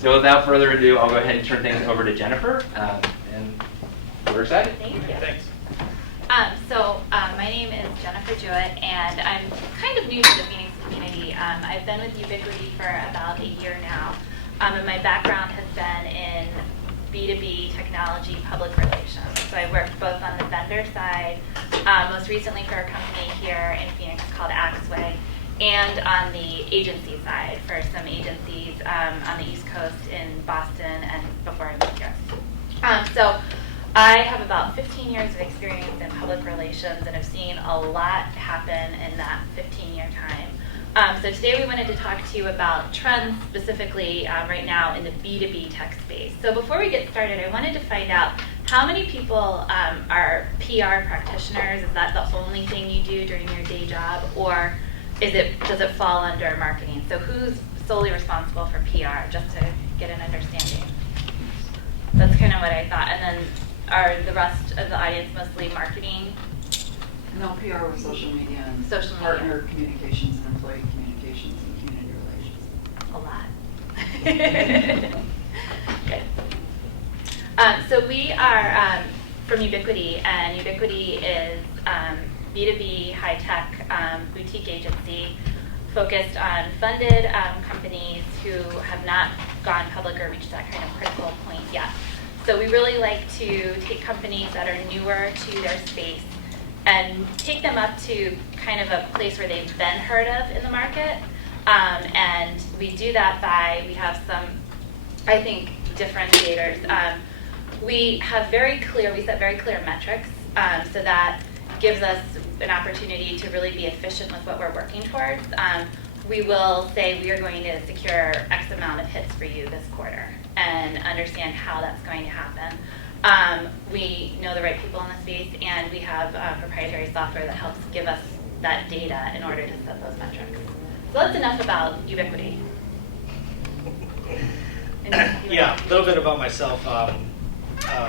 So without further ado, I'll go ahead and turn things over to Jennifer, and we're excited. Thank you. Thanks. My name is Jennifer Jewett, and I'm kind of new to the Phoenix community. I've been with Ubiquity for about a year now, and my background has been in B2B technology public relations. So I worked both on the vendor side, most recently for a company here in Phoenix called Axway, and on the agency side for some agencies on the East Coast in Boston and before I moved here. So I have about 15 years of experience in public relations and have seen a lot happen in that 15-year time. So today we wanted to talk to you about trends specifically right now in the B2B tech space. So before we get started, I wanted to find out how many people are PR practitioners. Is that the only thing you do during your day job, or does it fall under marketing? So who's solely responsible for PR, just to get an understanding? That's kind of what I thought. And then are the rest of the audience mostly marketing? No, PR with social media and Social media. partner communications and employee communications and community relations. A lot. Good. So we are from Ubiquity, and Ubiquity is B2B high-tech boutique agency focused on funded companies who have not gone public or reached that kind of critical point yet. So we really like to take companies that are newer to their space and take them up to kind of a place where they've been heard of in the market. And we do that by, we have some, I think, differentiators. We set very clear metrics, so that gives us an opportunity to really be efficient with what we're working towards. We will say we are going to secure X amount of hits for you this quarter and understand how that's going to happen. We know the right people in the space, and we have proprietary software that helps give us that data in order to set those metrics. So that's enough about Ubiquity. Yeah, a little bit about myself.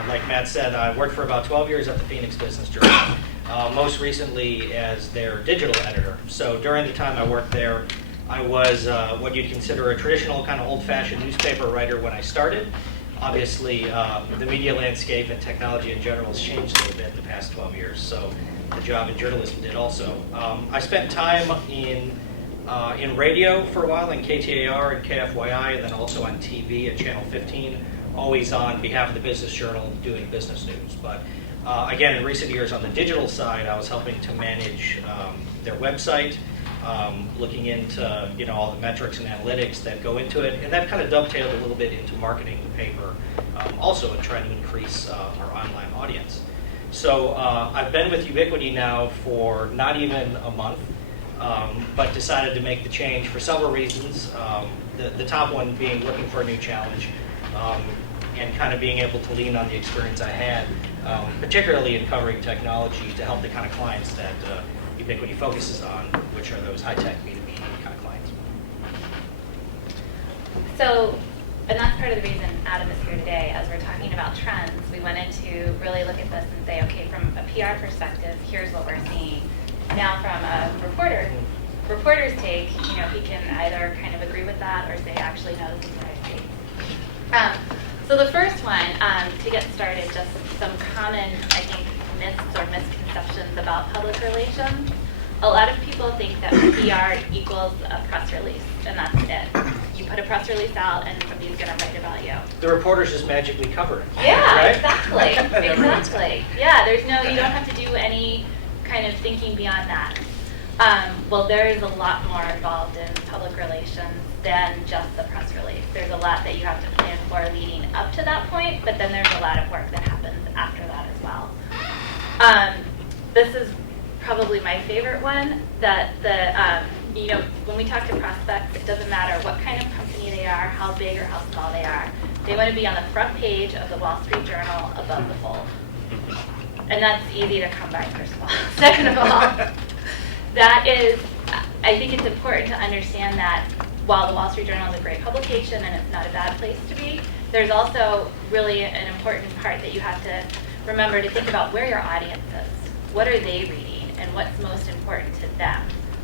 Like Matt said, I worked for about 12 years at the Phoenix Business Journal, most recently as their digital editor. So during the time I worked there, I was what you'd consider a traditional kind of old-fashioned newspaper writer when I started. Obviously, the media landscape and technology in general has changed a little bit the past 12 years, so the job in journalism did also. I spent time in radio for a while, in KTAR and KFYI, and then also on TV at Channel 15, always on behalf of the Business Journal doing business news. But again, in recent years on the digital side, I was helping to manage their website, looking into all the metrics and analytics that go into it, and that kind of dovetailed a little bit into marketing the paper, also in trying to increase our online audience. So I've been with Ubiquity now for not even a month, but decided to make the change for several reasons. The top one being looking for a new challenge, and kind of being able to lean on the experience I had, particularly in covering technology to help the kind of clients that Ubiquity focuses on, which are those high-tech B2B kind of clients. So, and that's part of the reason Adam is here today. As we're talking about trends, we wanted to really look at this and say, okay, from a PR perspective, here's what we're seeing. Now from a reporter's take, he can either kind of agree with that or say, actually, no, this is what I see. So the first one, to get started, just some common, I think, myths or misconceptions about public relations. A lot of people think that PR equals a press release, and that's it. You put a press release out, and somebody's going to write about you. The reporters just magically cover it. Yeah, right? exactly. Exactly. Yeah, you don't have to do any kind of thinking beyond that. Well, there is a lot more involved in public relations than just the press release. There's a lot that you have to plan for leading up to that point, but then there's a lot of work that happens after that as well. This is probably my favorite one, that when we talk to prospects, it doesn't matter what kind of company they are, how big or how small they are. They want to be on the front page of the Wall Street Journal above the fold. And that's easy to come by, first of all. Second of all, I think it's important to understand that while the Wall Street Journal is a great publication and it's not a bad place to be, there's also really an important part that you have to remember to think about where your audience is. What are they reading and what's most important to them?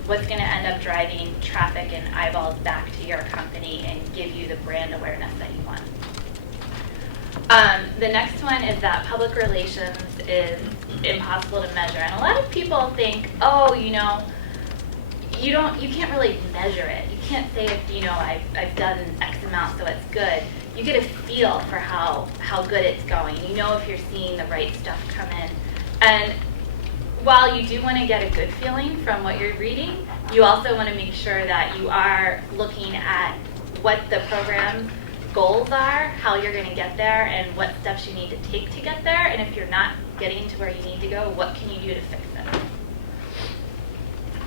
what's going to end up driving traffic and eyeballs back to your company and give you the brand awareness that you want. The next one is that public relations is impossible to measure. And a lot of people think, oh, you can't really measure it. You can't say if, I've done X amount, so it's good. You get a feel for how good it's going. You know if you're seeing the right stuff come in. And while you do want to get a good feeling from what you're reading, you also want to make sure that you are looking at what the program goals are, how you're going to get there, and what steps you need to take to get there. And if you're not getting to where you need to go, what can you do to fix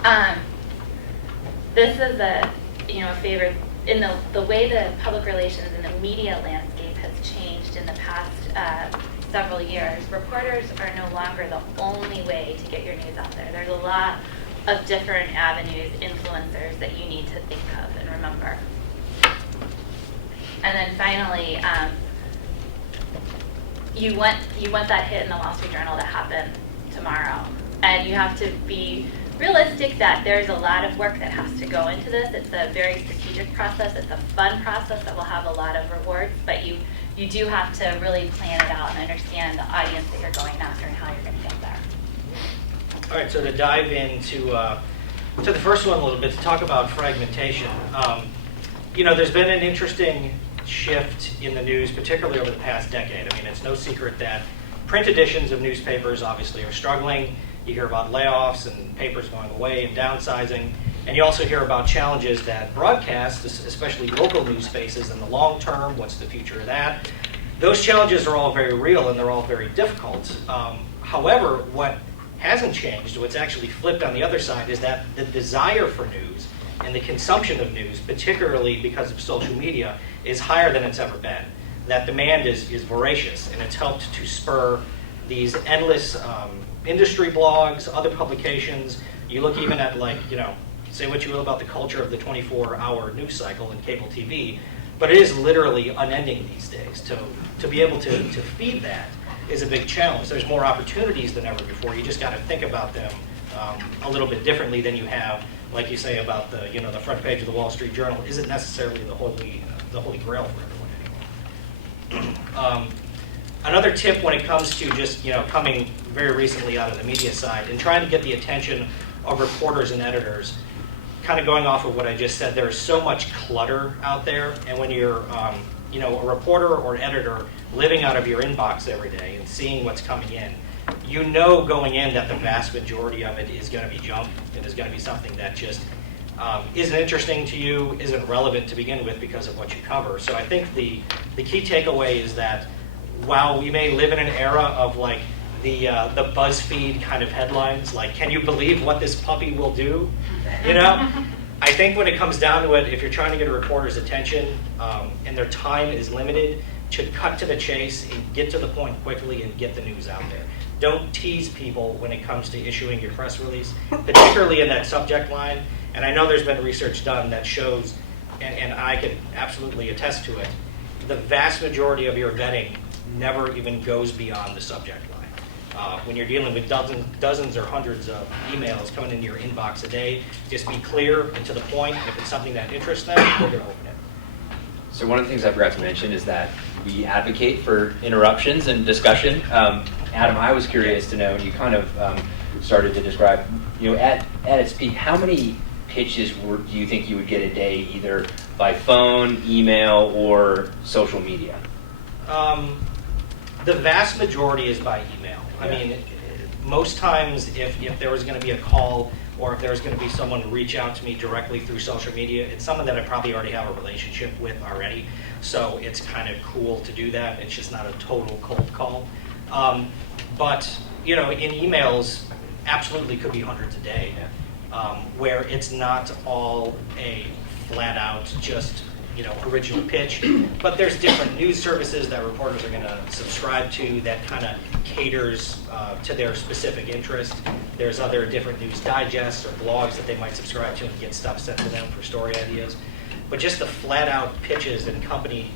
it? This is a favorite in the way the public relations and the media landscape has changed in the past several years. Reporters are no longer the only way to get your news out there. There's a lot of different avenues, influencers that you need to think of and remember. And then finally, you want that hit in the Wall Street Journal to happen tomorrow, and you have to be realistic that there's a lot of work that has to go into this. It's a very strategic process. It's a fun process that will have a lot of rewards, but you do have to really plan it out and understand the audience that you're going after and how you're going to get there. All right, so to dive into to the first one a little bit, to talk about fragmentation. There's been an interesting shift in the news, particularly over the past decade. I mean, it's no secret that print editions of newspapers obviously are struggling. You hear about layoffs and papers going away and downsizing. And you also hear about challenges that broadcast, especially local news faces in the long term. What's the future of that? Those challenges are all very real and they're all very difficult. However, what hasn't changed, what's actually flipped on the other side, is that the desire for news and the consumption of news, particularly because of social media, is higher than it's ever been. That demand is voracious, and it's helped to spur these endless industry blogs, other publications. You look even at, say what you will about the culture of the 24-hour news cycle in cable TV, but it is literally unending these days. To be able to feed that is a big challenge. There's more opportunities than ever before. You just got to think about them a little bit differently than you have, like you say about the front page of the Wall Street Journal isn't necessarily the holy grail for everyone anymore. Another tip when it comes to just coming very recently out of the media side and trying to get the attention of reporters and editors, kind of going off of what I just said, there is so much clutter out there, and when you're a reporter or an editor living out of your inbox every day and seeing what's coming in, going in that the vast majority of it is going to be junk. It is going to be something that just isn't interesting to you, isn't relevant to begin with because of what you cover. So I think the key takeaway is that while we may live in an era of the BuzzFeed kind of headlines, like, can you believe what this puppy will do? I think when it comes down to it, if you're trying to get a reporter's attention and their time is limited, should cut to the chase and get to the point quickly and get the news out there. Don't tease people when it comes to issuing your press release, particularly in that subject line. And I know there's been research done that shows, and I can absolutely attest to it, the vast majority of your vetting never even goes beyond the subject line. When you're dealing with dozens or hundreds of emails coming into your inbox a day, just be clear and to the point. And if it's something that interests them, they're going to open it. So one of the things I forgot to mention is that we advocate for interruptions and discussion. Adam, I was curious to know, and you kind of started to describe, at its peak, how many pitches do you think you would get a day, either by phone, email, or social media? The vast majority is by email. Yeah. I mean, most times if there was going to be a call or if there was going to be someone reach out to me directly through social media, it's someone that I probably already have a relationship with already. So it's kind of cool to do that. It's just not a total cold call. But in emails, absolutely could be hundreds a day, where it's not all a flat out just original pitch, but there's different news services that reporters are going to subscribe to that kind of caters to their specific interest. There's other different news digests or blogs that they might subscribe to and get stuff sent to them for story ideas. But just the flat out pitches and company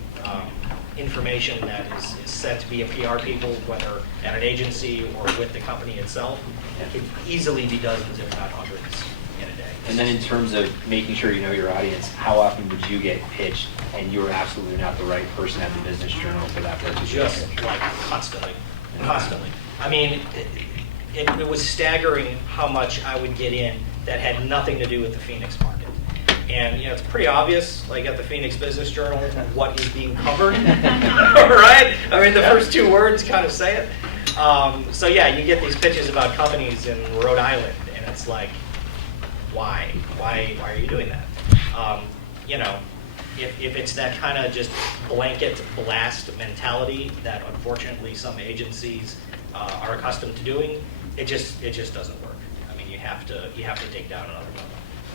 information that is sent via PR people, whether at an agency or with the company itself, it can easily be dozens, if not hundreds in a day. And then in terms of making sure you know your audience, how often would you get pitched and you were absolutely not the right person at the Business Journal for that particular Just pitch? like constantly. I mean, it was staggering how much I would get in that had nothing to do with the Phoenix market. And it's pretty obvious, like at the Phoenix Business Journal, what is being covered, right? I mean, the first two words kind of say it. So yeah, you get these pitches about companies in Rhode Island, and it's like, why? Why are you doing that? If it's that kind of just blanket blast mentality that unfortunately some agencies are accustomed to doing, it just doesn't work. I mean, you have to dig down another level.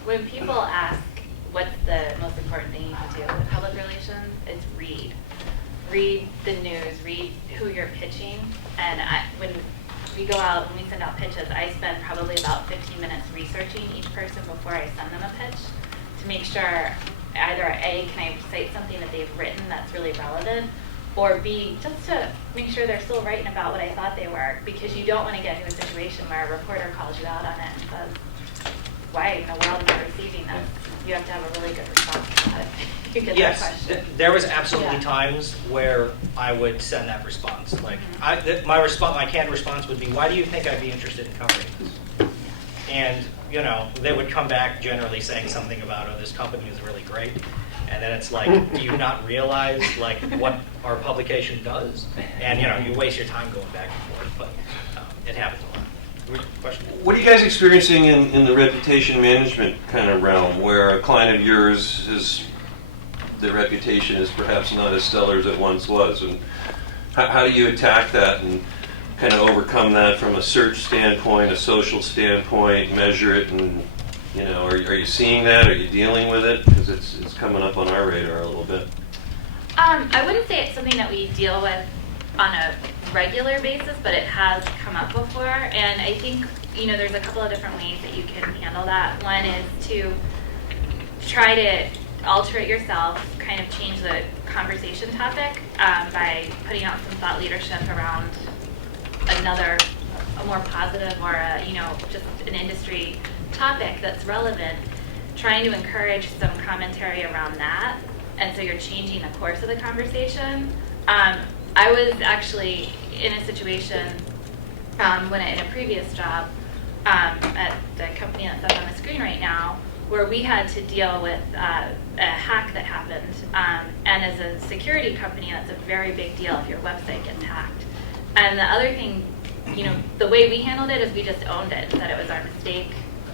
When people ask what's the most important thing you can do in public relations, it's read. Read the news, read who you're pitching. And when we go out, when we send out pitches, I spend probably about 15 minutes researching each person before I send them a pitch to make sure either A, can I cite something that they've written that's really relevant, or B, just to make sure they're still writing about what I thought they were, because you don't want to get into a situation where a reporter calls you out on it and says, why in the world am I receiving this? You have to have a really good response to that. You get that Yes, question. there was absolutely Yeah. times where I would send that response. Like, my canned response would be, why do you think I'd be interested in covering this? And, they would come back generally saying something about, oh, this company is really great. And then it's like, do you not realize, like, what our publication does? And, you waste your time going back and forth, but it happens a lot. Question? What are you guys experiencing in the reputation management kind of realm, where a client of yours the reputation is perhaps not as stellar as it once was, and how do you attack that and kind of overcome that from a search standpoint, a social standpoint, measure it, and are you seeing that? Are you dealing with it? Because it's coming up on our radar a little bit. I wouldn't say it's something that we deal with on a regular basis, but it has come up before. And I think, there's a couple of different ways that you can handle that. One is to try to alter it yourself, kind of change the conversation topic by putting out some thought leadership around a more positive or just an industry topic that's relevant, trying to encourage some commentary around that. And so you're changing the course of the conversation. I was actually in a situation in a previous job at the company that's up on the screen right now, where we had to deal with a hack that happened. And as a security company, that's a very big deal if your website gets hacked. And the other thing, the way we handled it is we just owned it, said it was our mistake,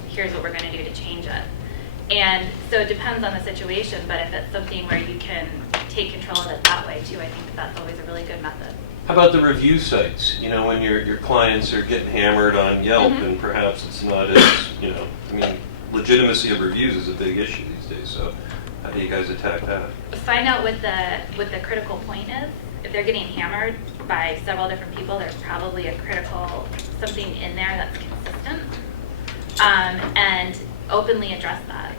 here's what we're going to do to change it. And so it depends on the situation, but if it's something where you can take control of it that way too, I think that's always a really good method. How about the review sites? When your clients are getting hammered on Yelp, and perhaps it's not as, legitimacy of reviews is a big issue these days. So how do you guys attack that? Find out what the critical point is. If they're getting hammered by several different people, there's probably something in there that's consistent, and openly address that.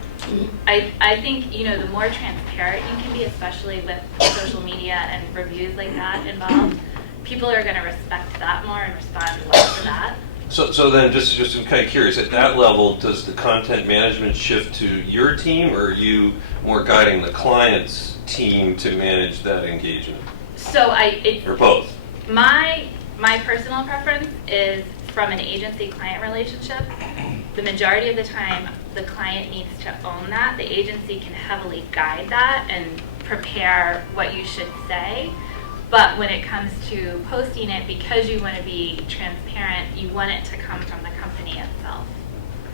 I think, the more transparent you can be, especially with social media and reviews like that involved, people are going to respect that more and respond well to that. So then, just I'm kind of curious, at that level, does the content management shift to your team, or are you more guiding the client's team to manage that engagement? So or both? My personal preference is from an agency-client relationship. The majority of the time, the client needs to own that. The agency can heavily guide that and prepare what you should say. But when it comes to posting it, because you want to be transparent, you want it to come from the company itself.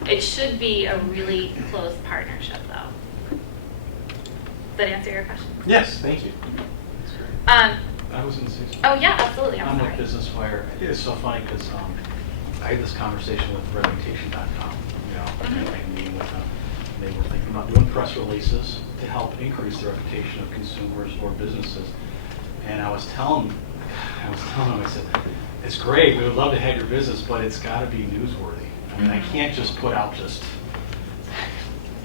It should be a really close partnership, though. Does that answer your question? Yes, thank you. That's great. I was in the 60s. Oh, yeah, absolutely. I'm I'm sorry. with Business Wire. I think it's so funny because I had this conversation with Reputation.com. I had a meeting with them. They were thinking about doing press releases to help increase the reputation of consumers or businesses. And I was telling them, I said, it's great, we would love to have your business, but it's got to be newsworthy. I mean, I can't just put out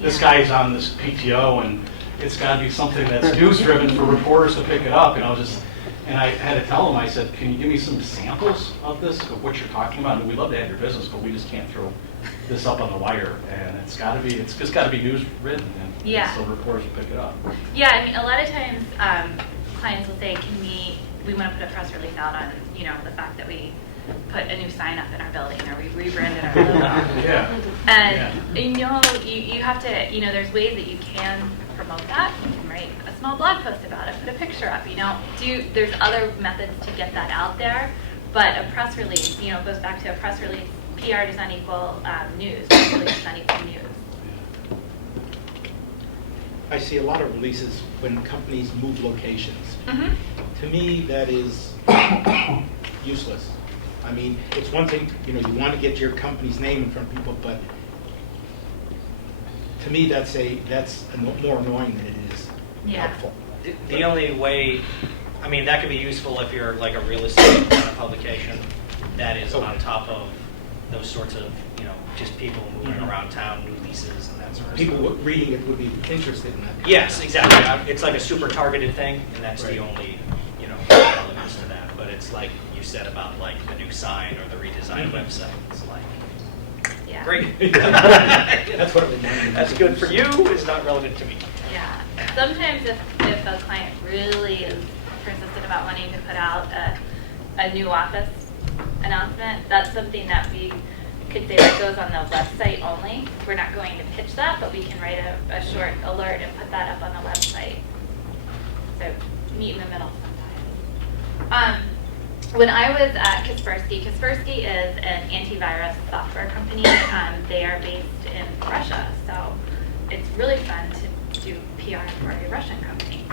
this guy's on this PTO, and it's got to be something that's news-driven for reporters to pick it up. And I had to tell them, I said, can you give me some samples of this, of what you're talking about? I mean, we'd love to have your business, but we just can't throw this up on the wire, and it's just got to be news written, and Yeah. so reporters will pick it up. Yeah, I mean, a lot of times clients will say, can we want to put a press release out on, the fact that we put a new sign up in our building, or we rebranded our logo. Yeah. And you have to, there's ways that you can promote that. You can write a small blog post about it, put a picture up, there's other methods to get that out there. But a press release, goes back to a press release. PR does not equal news. Press release does not equal news. I see a lot of releases when companies move locations. Mm-hmm. To me, that is useless. I mean, it's one thing, you want to get your company's name in front of people, but to me, that's more annoying than it is Yeah. helpful. The only way, I mean, that could be useful if you're like a real estate kind of publication that is on top of those sorts of, just people moving around town, new leases and that sort of People stuff. reading it would be interested in that. Yes, exactly. It's like a super targeted thing, and that's the Right. only, elements to that. But it's like you said about like the new sign or the redesigned website. It's like, Yeah. great. That's what it reminded me. That's good for you. It's not relevant to me. Yeah. Sometimes if a client really is persistent about wanting to put out a new office announcement, that's something that we could say that goes on the website only. We're not going to pitch that, but we can write a short alert and put that up on the website. So meet in the middle sometimes. When I was at Kaspersky is an antivirus software company. They are based in Russia, so it's really fun to do PR for a Russian company.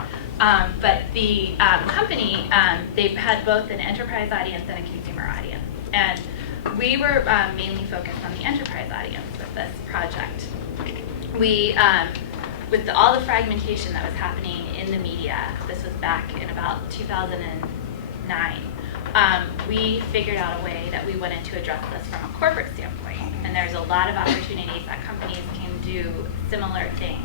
But the company, they've had both an enterprise audience and a consumer audience. And we were mainly focused on the enterprise audience with this project. We, with all the fragmentation that was happening in the media, this was back in about 2009, we figured out a way that we wanted to address this from a corporate standpoint. And there's a lot of opportunities that companies can do similar things.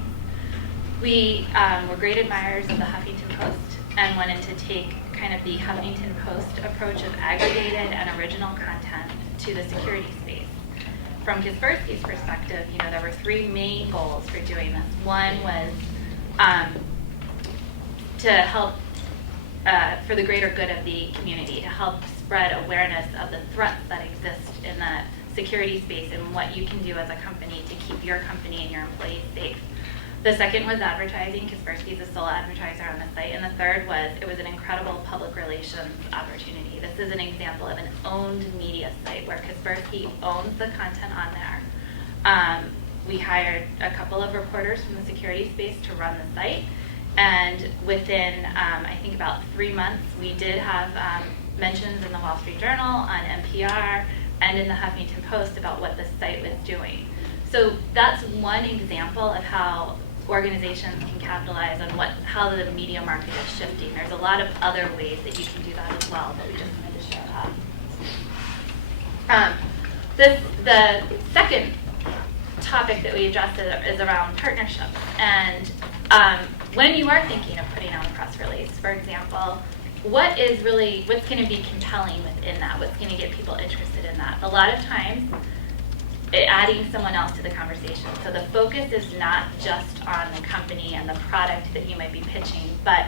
We were great admirers of the Huffington Post and wanted to take kind of the Huffington Post approach of aggregated and original content to the security space. From Kaspersky's perspective, there were three main goals for doing this. One was to help for the greater good of the community, to help spread awareness of the threats that exist in the security space and what you can do as a company to keep your company and your employees safe. The second was advertising. Kaspersky is a sole advertiser on the site. And the third was, it was an incredible public relations opportunity. This is an example of an owned media site where Kaspersky owns the content on there. We hired a couple of reporters from the security space to run the site. And within, I think about 3 months, we did have mentions in the Wall Street Journal, on NPR, and in the Huffington Post about what the site was doing. So that's one example of how organizations can capitalize on how the media market is shifting. There's a lot of other ways that you can do that as well, but we just wanted to show that. The second topic that we addressed is around partnerships. And when you are thinking of putting out a press release, for example, what's going to be compelling within that? What's going to get people interested in that? A lot of times, adding someone else to the conversation. So the focus is not just on the company and the product that you might be pitching, but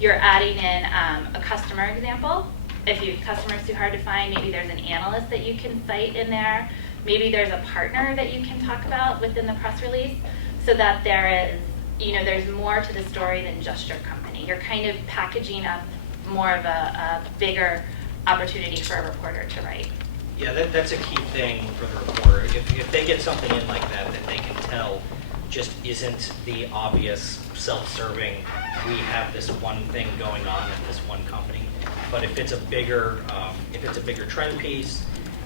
you're adding in a customer example. If your customer's too hard to find, maybe there's an analyst that you can cite in there. Maybe there's a partner that you can talk about within the press release, so that there's more to the story than just your company. You're kind of packaging up more of a bigger opportunity for a reporter to write. Yeah, that's a key thing for the reporter. If they get something in like that they can tell just isn't the obvious self-serving, we have this one thing going on at this one company. But if it's a bigger trend piece,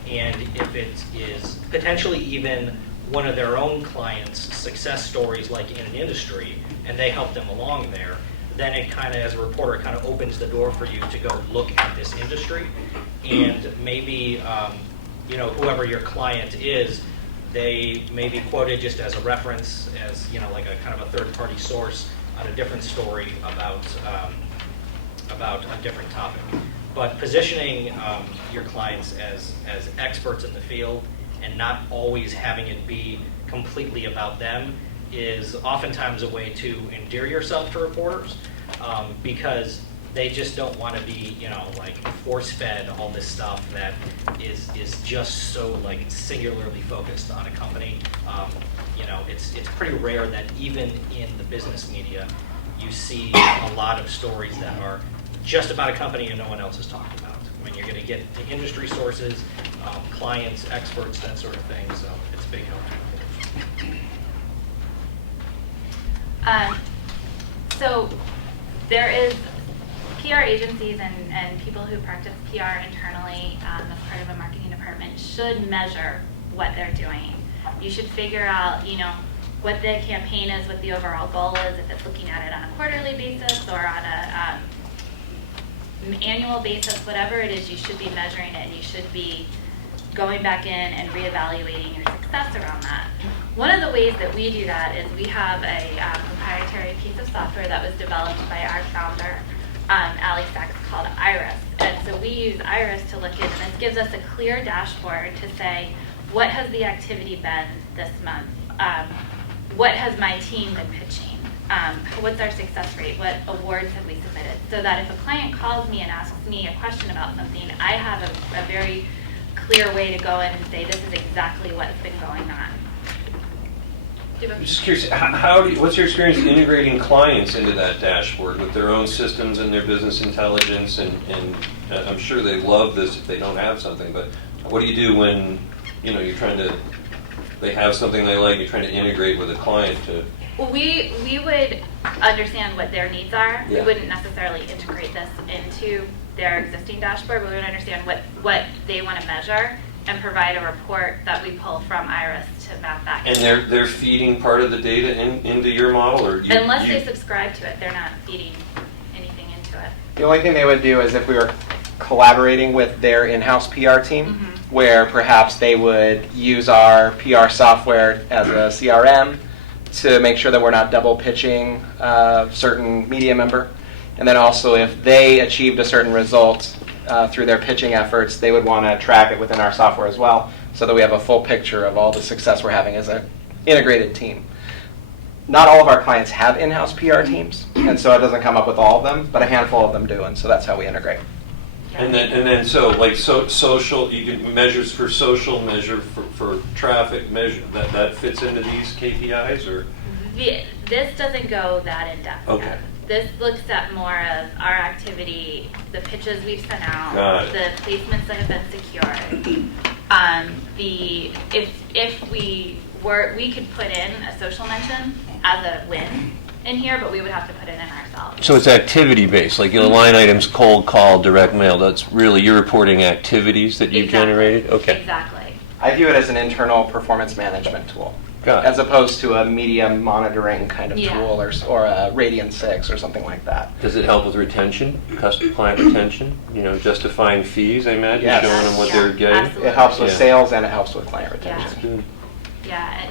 and if it is potentially even one of their own clients' success stories, like in an industry, and they help them along there, then it kind of, as a reporter, kind of opens the door for you to go look at this industry, and maybe whoever your client is, they may be quoted just as a reference, as like a kind of a third-party source on a different story about a different topic. But positioning your clients as experts in the field and not always having it be completely about them is oftentimes a way to endear yourself to reporters, because they just don't want to be, like force-fed all this stuff that is just so like singularly focused on a company. It's pretty rare that even in the business media, you see a lot of stories that are just about a company and no one else is talking about. I mean, you're going to get the industry sources, clients, experts, that sort of thing. So it's a big help. So there is PR agencies and people who practice PR internally as part of a marketing department should measure what they're doing. You should figure out, what the campaign is, what the overall goal is, if it's looking at it on a quarterly basis or on a annual basis, whatever it is, you should be measuring it, and you should be going back in and reevaluating your success around that. One of the ways that we do that is we have a proprietary piece of software that was developed by our founder, Ali Sachs, called Iris. And so we use Iris to look at, and this gives us a clear dashboard to say, what has the activity been this month? What has my team been pitching? What's our success rate? What awards have we submitted? So that if a client calls me and asks me a question about something, I have a very clear way to go in and say, this is exactly what's been going on. I'm just curious, what's your experience integrating clients into that dashboard with their own systems and their business intelligence? And I'm sure they love this if they don't have something, but what do you do when you're trying to, they have something they like, you're trying to integrate with a client to... Well, we would understand what their needs are. Yeah. We wouldn't necessarily integrate this into their existing dashboard, but we would understand what they want to measure and provide a report that we pull from Iris to map back. And they're feeding part of the data into your model, or unless they subscribe to it, they're not feeding anything into it. The only thing they would do is if we were collaborating with their in-house PR team, where perhaps they would use our PR software as a CRM to make sure that we're not double pitching a certain media member. And then also if they achieved a certain result through their pitching efforts, they would want to track it within our software as well, so that we have a full picture of all the success we're having as an integrated team. Not all of our clients have in-house PR teams, and so it doesn't come up with all of them, but a handful of them do, and so that's how we integrate. And then social, you can measures for social, measure for traffic, measure that fits into these KPIs, or? This doesn't go that in depth. Okay. This looks at more of our activity, the pitches we've sent out, Got it. the placements that have been secured. If we could put in a social mention as a win in here, but we would have to put it in ourselves. So it's activity-based, like your line items, cold call, direct mail, that's really, you're reporting activities that you've generated? Okay. Exactly. I view it as an internal performance management tool, Got it. as opposed to a media monitoring kind of Yeah. tool or a Radian 6 or something like that. Does it help with retention, customer client retention? Justifying fees, I imagine, Yes. showing them what Yeah, they're getting? absolutely. It helps with Yeah. sales and it helps with client Yeah. retention. Good. Yeah,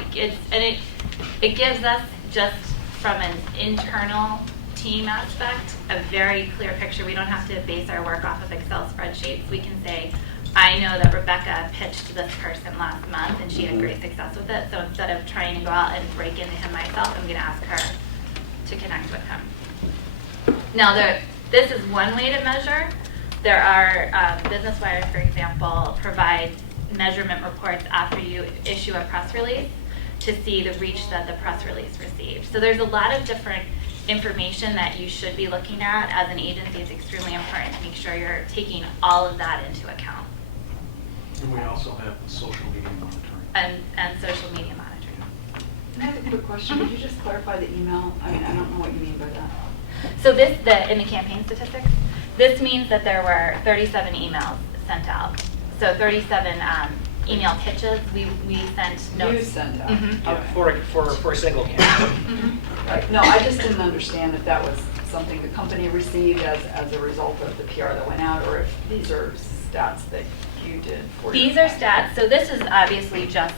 it gives us, just from an internal team aspect, a very clear picture. We don't have to base our work off of Excel spreadsheets. We can say, I know that Rebecca pitched this person last month and she had great success with it, so instead of trying to go out and break into him myself, I'm going to ask her to connect with him. Now, this is one way to measure. There are, Business Wire, for example, provides measurement reports after you issue a press release to see the reach that the press release received. So there's a lot of different information that you should be looking at as an agency. It's extremely important to make sure you're taking all of that into account. And we also have social media monitoring. And social media monitoring. Can I have a quick question? Could you just clarify the email? I mean, I don't know what you mean by that. So in the campaign statistics, this means that there were 37 emails sent out. So 37 email pitches we sent notes. You sent out. Mhm. Okay. For a single campaign. Right. No, I just didn't understand if that was something the company received as a result of the PR that went out, or if these are stats that you did for These your are stats. So this is obviously just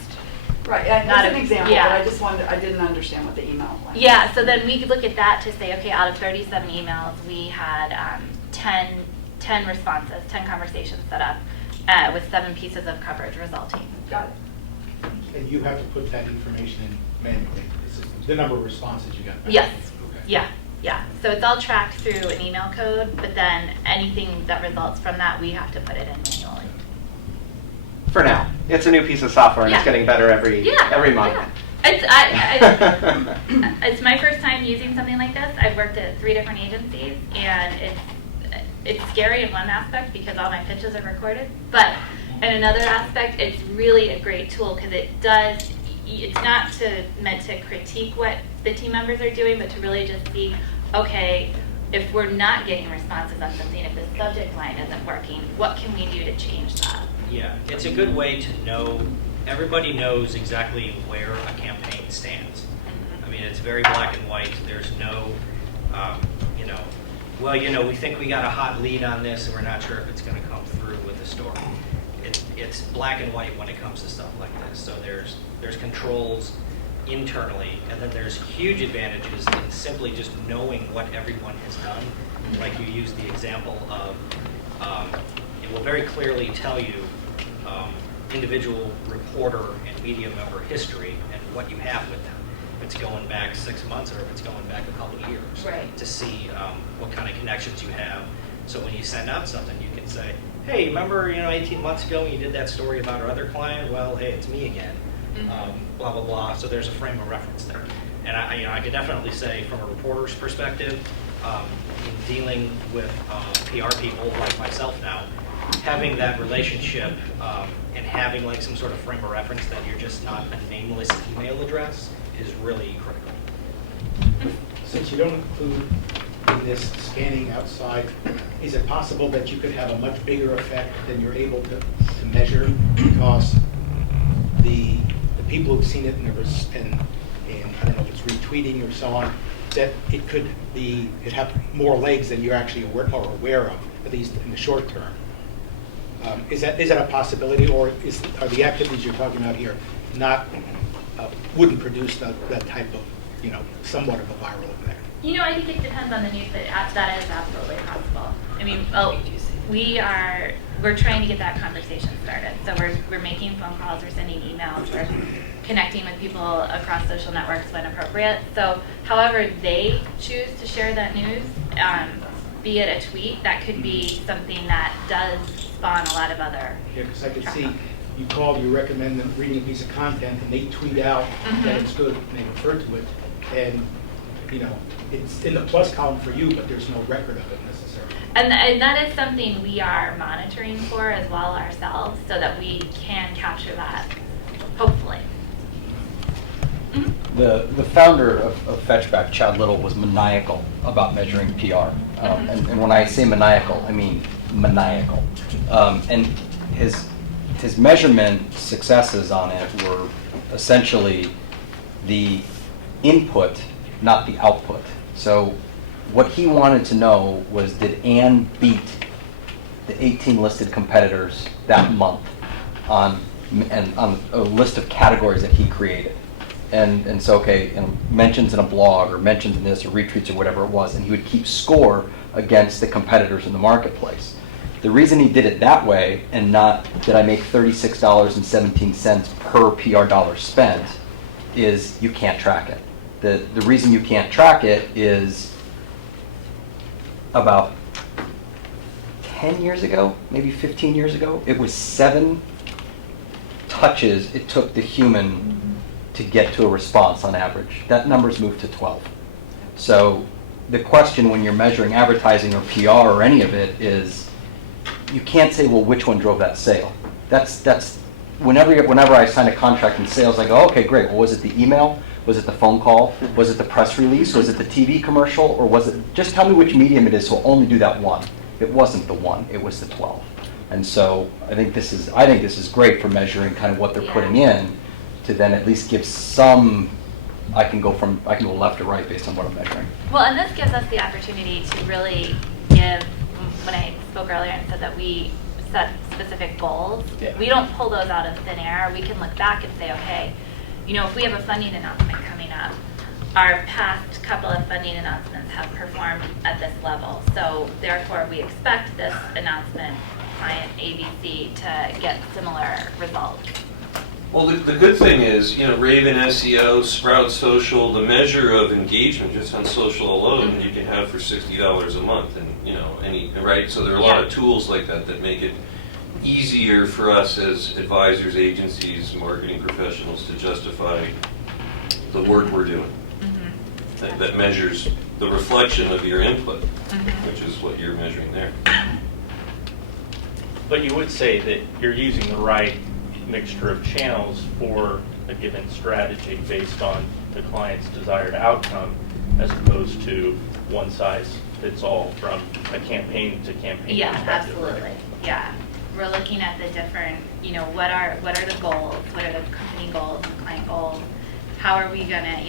Right, and not that's a- an example, yeah. but I didn't understand what the email was. Yeah, so then we could look at that to say, okay, out of 37 emails, we had 10 responses, 10 conversations set up with 7 pieces of coverage resulting. Got it. And you have to put that information in manually, this is the number of responses you got back? Yes, Okay. yeah. So it's all tracked through an email code, but then anything that results from that, we have to put it in manually. For now, it's a new piece of software and it's Yeah. getting better every month. Yeah. It's my first time using something like this. I've worked at 3 different agencies, and it's scary in one aspect because all my pitches are recorded, but in another aspect, it's really a great tool because it's not meant to critique what the team members are doing, but to really just see, okay, if we're not getting responses on something, if the subject line isn't working, what can we do to change that? Yeah, it's a good way to know, everybody knows exactly where a campaign stands. I mean, it's very black and white. There's no, we think we got a hot lead on this and we're not sure if it's going to come through with the story. It's black and white when it comes to stuff like this. So there's controls internally, and then there's huge advantages in simply just knowing what everyone has done. Like you used the example of, it will very clearly tell you individual reporter and media member history and what you have with them. If it's going back 6 months or if it's going back a couple of years. Right. To see what kind of connections you have. So when you send out something, you can say, hey, remember 18 months ago when you did that story about our other client? Well, hey, it's me again. Blah, blah, blah. So there's a frame of reference there. And I could definitely say from a reporter's perspective, in dealing with PR people like myself now, having that relationship and having like some sort of frame of reference that you're just not a nameless email address is really critical. Since you don't include in this scanning outside, is it possible that you could have a much bigger effect than you're able to measure because the people who've seen it and I don't know if it's retweeting or so on, that it could have more legs than you're actually aware of, at least in the short term? Is that a possibility, or are the activities you're talking about here wouldn't produce that type of, somewhat of a viral effect? I think it depends on the news, but that is absolutely possible. I mean, we're trying to get that conversation started. So we're making phone calls, we're sending emails, we're connecting with people across social networks when appropriate. So however they choose to share that news, be it a tweet, that could be something that does spawn a lot of other. Yeah, because I could see you call, you recommend them reading a piece of content, and they tweet out that it's good, and they refer to it, and it's in the plus column for you, but there's no record of it necessarily. And that is something we are monitoring for as well ourselves, so that we can capture that, hopefully. The founder of Fetchback, Chad Little, was maniacal about measuring PR. And when I say maniacal, I mean maniacal. And his measurement successes on it were essentially the input, not the output. So what he wanted to know was, did Ann beat the 18 listed competitors that month on a list of categories that he created? And so, mentions in a blog or mentions in this or retweets or whatever it was, and he would keep score against the competitors in the marketplace. The reason he did it that way and not did I make $36.17 per PR dollar spent is you can't track it. The reason you can't track it is about 10 years ago, maybe 15 years ago, it was 7 touches it took the human to get to a response on average. That number's moved to 12. So the question when you're measuring advertising or PR or any of it is, you can't say, well, which one drove that sale? That's whenever I sign a contract in sales, I go, okay, great. Well, was it the email? Was it the phone call? Was it the press release? Was it the TV commercial? Or was it, just tell me which medium it is, so I'll only do that one. It wasn't the one, it was the 12. And so I think this is great for measuring kind of what they're putting in, to then at least give some, I can go left or right based on what I'm measuring. Well, and this gives us the opportunity to really give, when I spoke earlier and said that we set specific goals, we don't pull those out of thin air. We can look back and say, okay, if we have a funding announcement coming up, our past couple of funding announcements have performed at this level. So therefore, we expect this announcement, client ABC, to get similar results. Well, the good thing is, Raven SEO, Sprout Social, the measure of engagement just on social alone, you can have for $60 a month, and right. So there are a lot of tools like that that make it easier for us as advisors, agencies, marketing professionals to justify the work we're doing. That measures the reflection of your input, which is what you're measuring there. But you would say that you're using the right mixture of channels for a given strategy based on the client's desired outcome, as opposed to one size fits all from a campaign to campaign Yeah, perspective. absolutely. Right? Yeah, we're looking at the different, what are the goals? What are the company goals, the client goals? How are we gonna,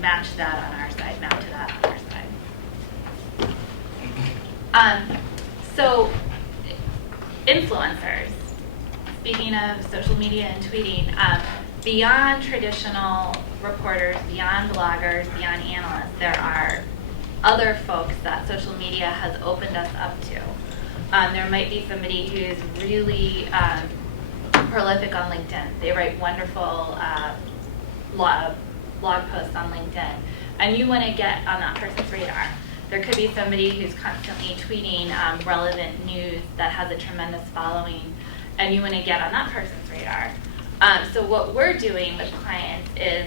match that on our side, map to that on our side? So, influencers. Speaking of social media and tweeting, beyond traditional reporters, beyond bloggers, beyond analysts, there are other folks that social media has opened us up to. There might be somebody who's really prolific on LinkedIn. They write wonderful blog posts on LinkedIn, and you want to get on that person's radar. There could be somebody who's constantly tweeting relevant news that has a tremendous following, and you want to get on that person's radar. So what we're doing with clients is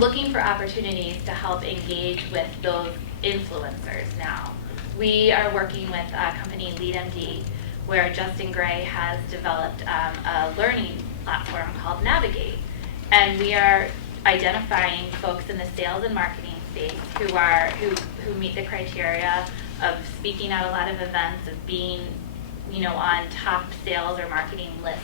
looking for opportunities to help engage with those influencers now. We are working with a company, LeadMD, where Justin Gray has developed a learning platform called Navigate. And we are identifying folks in the sales and marketing space who meet the criteria of speaking at a lot of events, of being on top sales or marketing lists,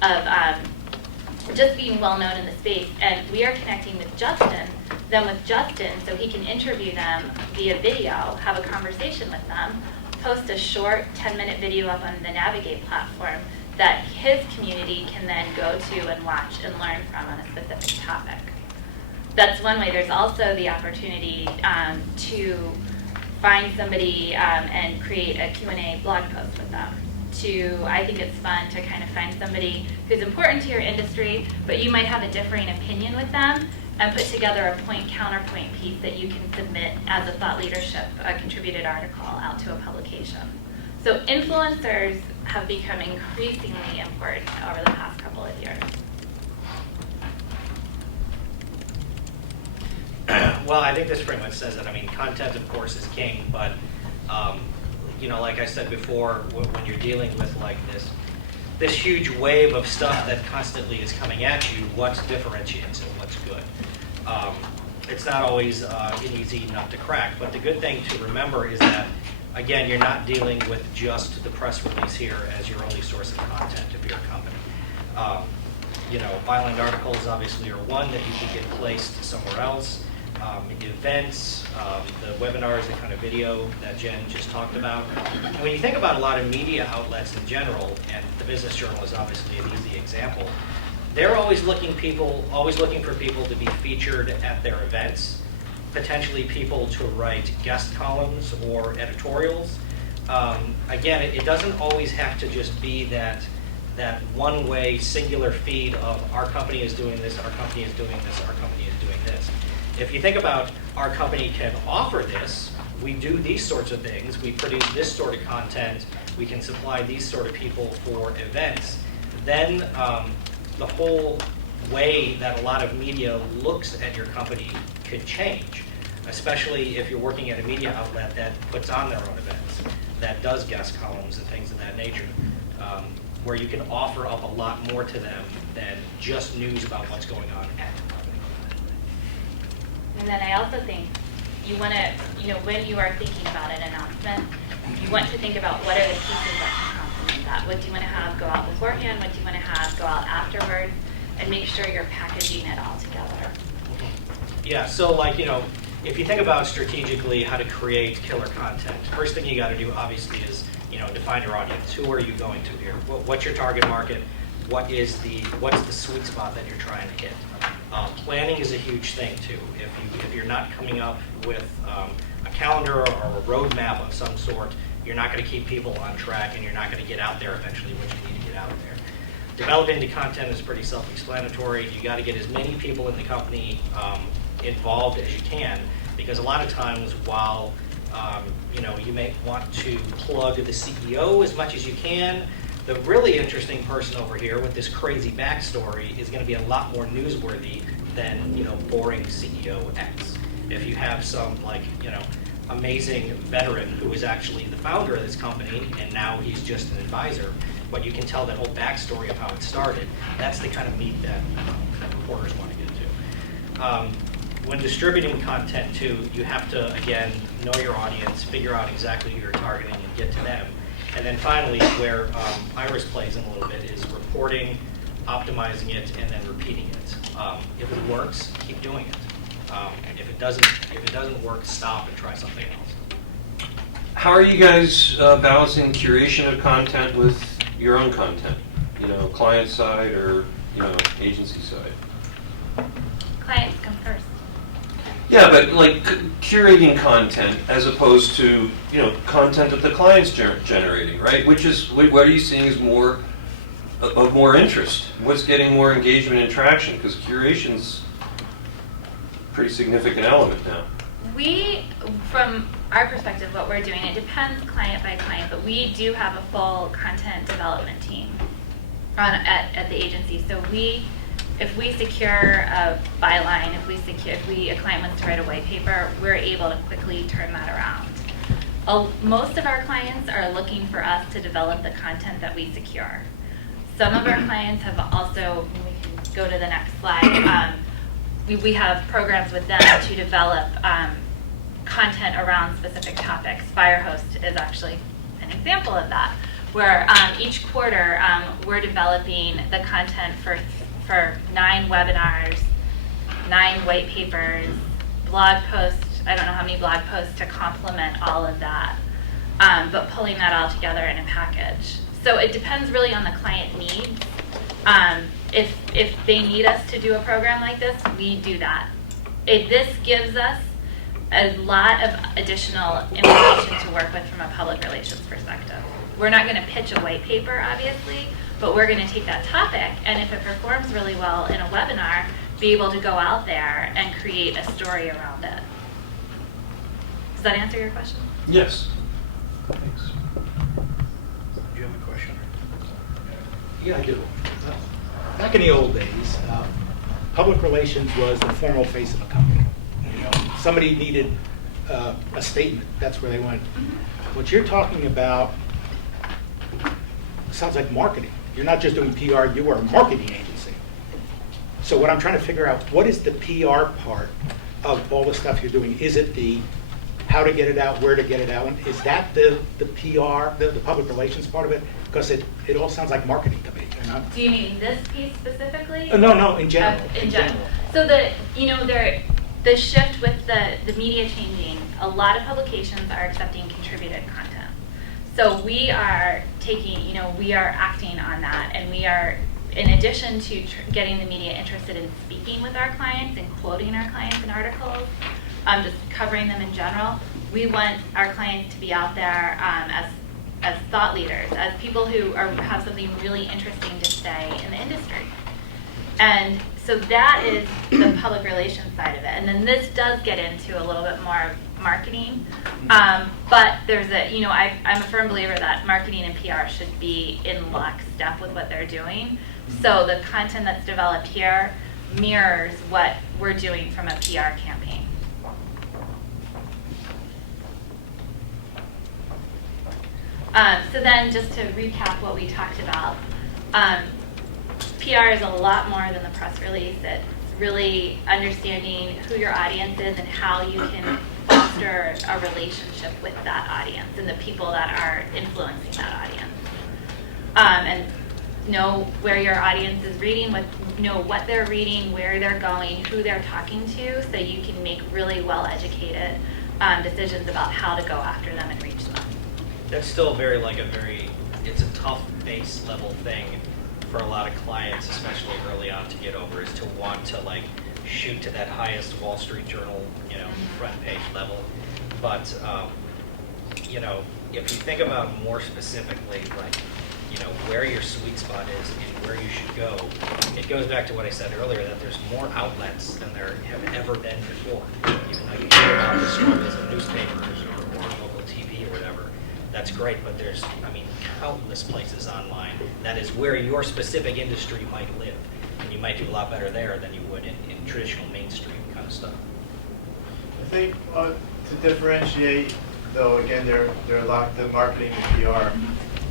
of just being well known in the space. And we are connecting with Justin so he can interview them via video, have a conversation with them, post a short 10-minute video up on the Navigate platform that his community can then go to and watch and learn from on a specific topic. That's one way. There's also the opportunity to find somebody and create a Q&A blog post with them. I think it's fun to kind of find somebody who's important to your industry, but you might have a differing opinion with them, and put together a point-counterpoint piece that you can submit as a thought leadership contributed article out to a publication. So influencers have become increasingly important over the past couple of years. Well, I think this pretty much says it. I mean, content, of course, is king, but like I said before, when you're dealing with like this huge wave of stuff that constantly is coming at you, what differentiates it? What's good? It's not always an easy nut to crack, but the good thing to remember is that, again, you're not dealing with just the press release here as your only source of content if you're a company. Byline articles obviously are one that you can get placed somewhere else. Events, the webinars, the kind of video that Jen just talked about. And when you think about a lot of media outlets in general, and the Business Journal is obviously an easy example, they're always looking for people to be featured at their events, potentially people to write guest columns or editorials. Again, it doesn't always have to just be that one-way singular feed of our company is doing this, our company is doing this, our company is doing this. If you think about our company can offer this, we do these sorts of things, we produce this sort of content, we can supply these sort of people for events, then the whole way that a lot of media looks at your company could change, especially if you're working at a media outlet that puts on their own events, that does guest columns and things of that nature, where you can offer up a lot more to them than just news about what's going on at the company. And then I also think you want to, when you are thinking about an announcement, you want to think about what are the pieces that can complement that. What do you want to have go out beforehand? What do you want to have go out afterwards? And make sure you're packaging it all together. Yeah, so if you think about strategically how to create killer content, first thing you got to do obviously is define your audience. Who are you going to here? What's your target market? What's the sweet spot that you're trying to hit? Planning is a huge thing too. If you're not coming up with a calendar or a roadmap of some sort, you're not going to keep people on track, and you're not going to get out there eventually what you need to get out there. Developing the content is pretty self-explanatory. You got to get as many people in the company involved as you can, because a lot of times while you may want to plug the CEO as much as you can, the really interesting person over here with this crazy backstory is going to be a lot more newsworthy than boring CEO X. If you have some amazing veteran who is actually the founder of this company and now he's just an advisor, but you can tell that whole backstory of how it started. That's the kind of meat that reporters want to get to. When distributing content too, you have to, again, know your audience, figure out exactly who you're targeting and get to them. And then finally, where Iris plays in a little bit is reporting, optimizing it, and then repeating it. If it works, keep doing it. If it doesn't work, stop and try something else. How are you guys balancing curation of content with your own content? Client side or agency side? Clients come first. Yeah, but like curating content as opposed to content that the client's generating, right? What are you seeing is more of more interest? What's getting more engagement and traction? Because curation's a pretty significant element now. From our perspective, what we're doing, it depends client by client, but we do have a full content development team at the agency. So if we secure a byline, if a client wants to write a white paper, we're able to quickly turn that around. Most of our clients are looking for us to develop the content that we secure. Some of our clients have also, we can go to the next slide, we have programs with them to develop content around specific topics. Firehost is actually an example of that, where each quarter we're developing the content for 9 webinars, 9 white papers, blog posts, I don't know how many blog posts to complement all of that, but pulling that all together in a package. So it depends really on the client needs. If they need us to do a program like this, we do that. This gives us a lot of additional information to work with from a public relations perspective. We're not going to pitch a white paper, obviously, but we're going to take that topic, and if it performs really well in a webinar, be able to go out there and create a story around it. Does that answer your question? Yes. Thanks. You have a question? Yeah, I do. Back in the old days, public relations was the formal face of a company. Somebody needed a statement. That's where they went. What you're talking about sounds like marketing. You're not just doing PR, you are a marketing agency. So what I'm trying to figure out, what is the PR part of all the stuff you're doing? Is it the how to get it out, where to get it out? Is that the PR, the public relations part of it? Because it all sounds like marketing to me. Do you mean this piece specifically? No, in general. In general. So the shift with the media changing, a lot of publications are accepting contributed content. So we are we are acting on that, and we are, in addition to getting the media interested in speaking with our clients and quoting our clients in articles, just covering them in general, we want our clients to be out there as thought leaders, as people who have something really interesting to say in the industry. And so that is the public relations side of it. And then this does get into a little bit more marketing. But there's I'm a firm believer that marketing and PR should be in lockstep with what they're doing. So the content that's developed here mirrors what we're doing from a PR campaign. So then just to recap what we talked about, PR is a lot more than the press release. It's really understanding who your audience is and how you can foster a relationship with that audience and the people that are influencing that audience. And know where your audience is reading, know what they're reading, where they're going, who they're talking to, so you can make really well-educated decisions about how to go after them and reach them. That's still it's a tough base level thing for a lot of clients, especially early on, to get over, is to want to shoot to that highest Wall Street Journal, front page level. But, if you think about more specifically, where your sweet spot is and where you should go. It goes back to what I said earlier, that there's more outlets than there have ever been before. Even though you hear about the struggles of newspapers or local TV or whatever, that's great, but there's, countless places online. That is where your specific industry might live. And you might do a lot better there than you would in traditional mainstream kind of stuff. I think to differentiate, though, again, there are a lot the marketing and PR.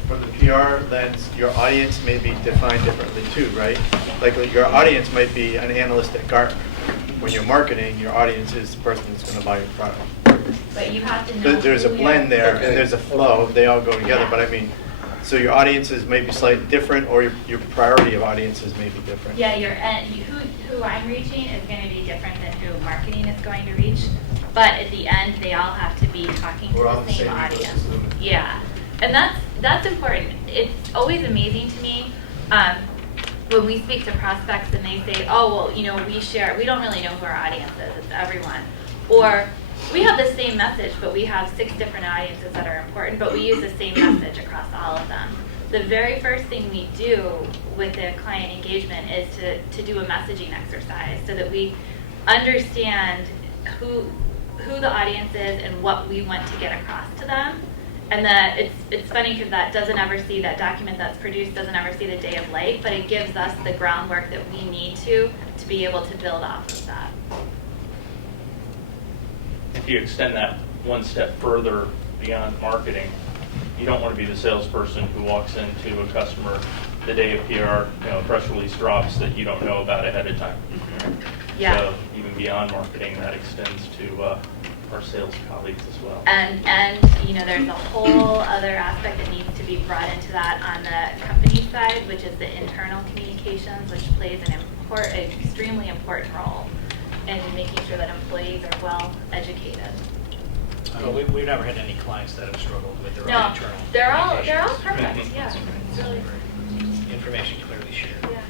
From the PR lens, your audience may be defined differently too, right? Like your audience might be an analyst at Gartner. When you're marketing, your audience is the person who's going to buy your product. But you have to know. There's a blend there, and there's a flow. They all go together. But so your audiences may be slightly different, or your priority of audiences may be different. Yeah, who I'm reaching is going to be different than who marketing is going to reach. But at the end, they all have to be talking to the same audience. Yeah, and that's important. It's always amazing to me when we speak to prospects and they say, "Oh, well, we don't really know who our audience is. It's everyone," or we have the same message, but we have 6 different audiences that are important, but we use the same message across all of them. The very first thing we do with a client engagement is to do a messaging exercise so that we understand who the audience is and what we want to get across to them. And that it's funny because that document that's produced doesn't ever see the day of light, but it gives us the groundwork that we need to be able to build off of that. If you extend that one step further beyond marketing, you don't want to be the salesperson who walks into a customer the day of PR, press release drops that you don't know about ahead of time. Yeah. So even beyond marketing, that extends to our sales colleagues as well. And there's a whole other aspect that needs to be brought into that on the company side, which is the internal communications, which plays an extremely important role in making sure that employees are well educated. So we've never had any clients that have struggled with their own No, internal they're all communications. perfect. Yeah, it's really. Information clearly shared. Yeah.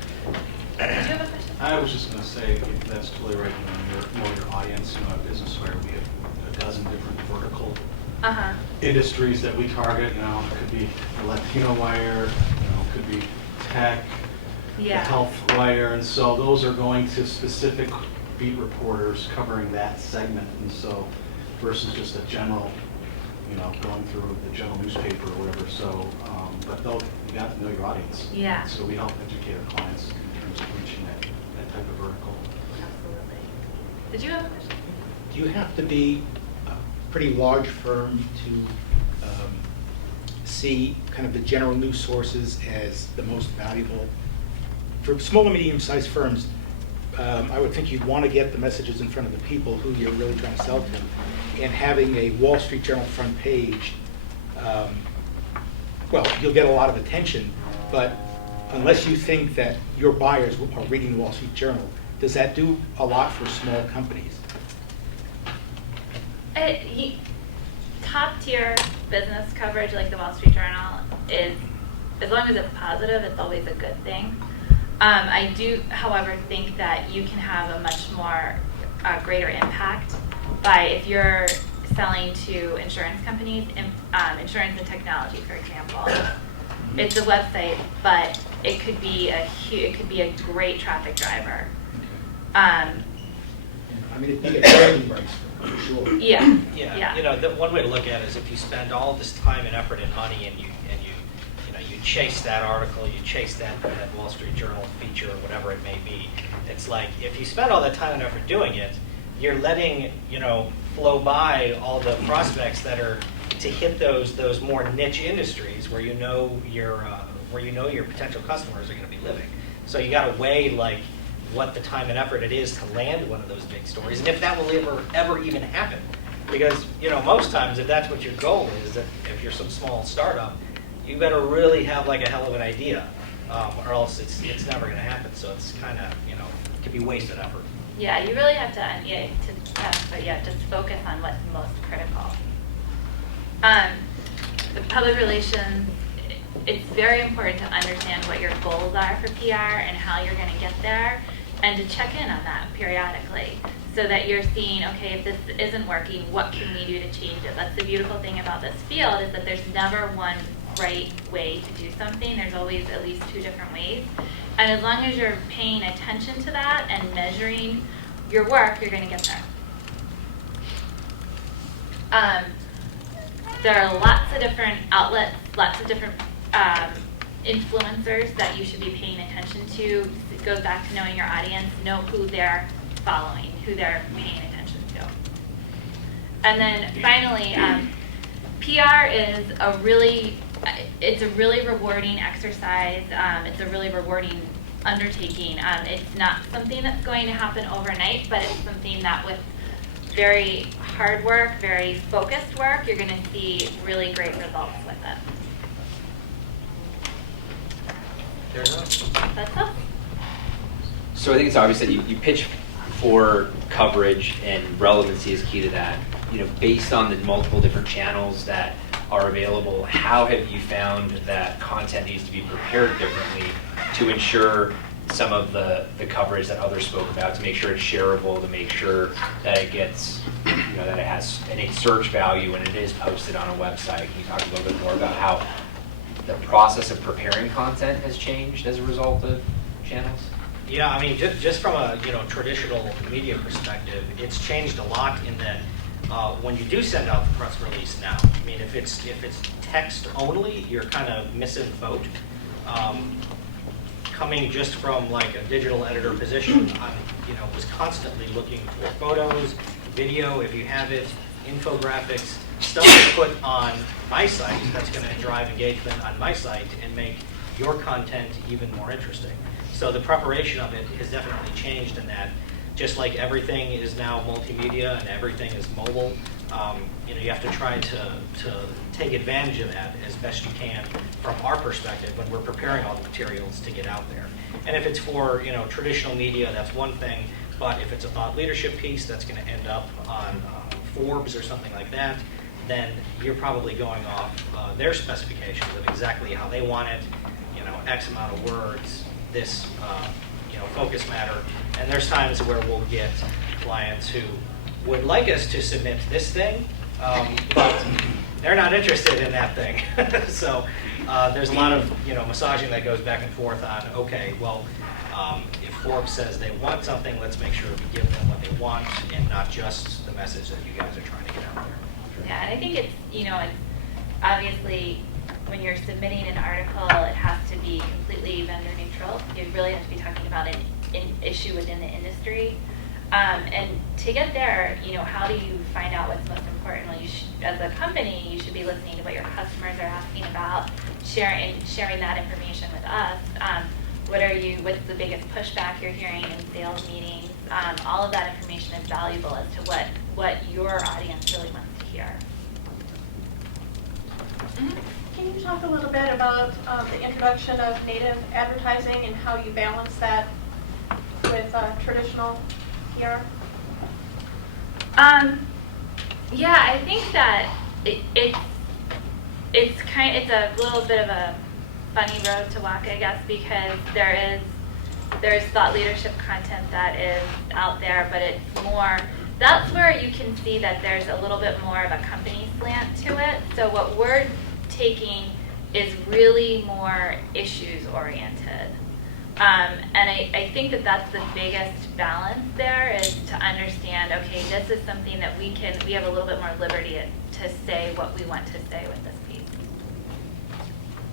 Did you have a question? I was just going to say, that's totally right. You know your audience. At Business Wire, we have a dozen different vertical industries that we target. It could be Latino wire, it could be tech, the health wire, and so those are going to specific beat reporters covering that segment, and so versus just a general, going through the general newspaper or whatever. So, but you got to know your audience. Yeah. So we help educate our clients in terms of reaching that type of vertical. Absolutely. Did you have a question? Do you have to be a pretty large firm to see kind of the general news sources as the most valuable? For small and medium-sized firms, I would think you'd want to get the messages in front of the people who you're really trying to sell to. And having a Wall Street Journal front page, you'll get a lot of attention, but unless you think that your buyers are reading the Wall Street Journal, does that do a lot for small companies? Top tier business coverage like the Wall Street Journal is, as long as it's positive, it's always a good thing. I do, however, think that you can have a much more greater impact by if you're selling to insurance companies, insurance and technology, for example. It's a website, but it could be a great traffic driver. It'd be a bragging rights for sure. Yeah. Yeah. The one way to look at it is if you spend all this time and effort and money and you chase that article, you chase that Wall Street Journal feature or whatever it may be. It's like if you spend all that time and effort doing it, you're letting flow by all the prospects that are to hit those more niche industries where your potential customers are going to be living. So you got to weigh what the time and effort it is to land one of those big stories, and if that will ever even happen. Because most times, if that's what your goal is, that if you're some small startup, you better really have a hell of an idea, or else it's never going to happen. So it's kind of it could be wasted effort. Yeah, you really have to just focus on what's most critical. The public relations, it's very important to understand what your goals are for PR and how you're going to get there, and to check in on that periodically so that you're seeing, okay, if this isn't working, what can we do to change it? That's the beautiful thing about this field, is that there's never one right way to do something. There's always at least 2 different ways. And as long as you're paying attention to that and measuring your work, you're going to get there. There are lots of different outlets, lots of different influencers that you should be paying attention to. It goes back to knowing your audience, know who they're following, who they're paying attention to. And then finally, PR is it's a really rewarding exercise. It's a really rewarding undertaking. It's not something that's going to happen overnight, but it's something that with very hard work, very focused work, you're going to see really great results with it. That's all. So I think it's obvious that you pitch for coverage, and relevancy is key to that. You know, based on the multiple different channels that are available, how have you found that content needs to be prepared differently to ensure some of the coverage that others spoke about, to make sure it's shareable, to make sure that it gets, you know, that it has any search value when it is posted on a website? Can you talk a little bit more about how the process of preparing content has changed as a result of channels? Yeah, I mean, just from a traditional media perspective, it's changed a lot in that when you do send out the press release now, I mean, if it's text only, you're kind of missing the boat. Coming just from like a digital editor position, I was constantly looking for photos, video, if you have it, infographics, stuff to put on my site that's going to drive engagement on my site and make your content even more interesting. So the preparation of it has definitely changed in that. Just like everything is now multimedia and everything is mobile, you have to try to take advantage of that as best you can from our perspective when we're preparing all the materials to get out there. And if it's for traditional media, that's one thing. But if it's a thought leadership piece that's going to end up on Forbes or something like that, then you're probably going off their specifications of exactly how they want it. X amount of words, this focus matter. And there's times where we'll get clients who would like us to submit this thing, but they're not interested in that thing. So there's a lot of massaging that goes back and forth on, okay, well, if Forbes says they want something, let's make sure we give them what they want and not just the message that you guys are trying to get out there. Yeah, and I think it's obviously when you're submitting an article, it has to be completely vendor neutral. You really have to be talking about an issue within the industry. And to get there, how do you find out what's most important? Well, as a company, you should be listening to what your customers are asking about, sharing that information with us. What's the biggest pushback you're hearing in sales meetings? All of that information is valuable as to what your audience really wants to hear. Mm-hmm. Can you talk a little bit about the introduction of native advertising and how you balance that with traditional PR? Yeah, I think that it's a little bit of a funny road to walk, I guess, because there's thought leadership content that is out there, but it's more. That's where you can see that there's a little bit more of a company slant to it. So what we're taking is really more issues oriented. And I think that that's the biggest balance there, is to understand, okay, this is something that we have a little bit more liberty to say what we want to say with this piece.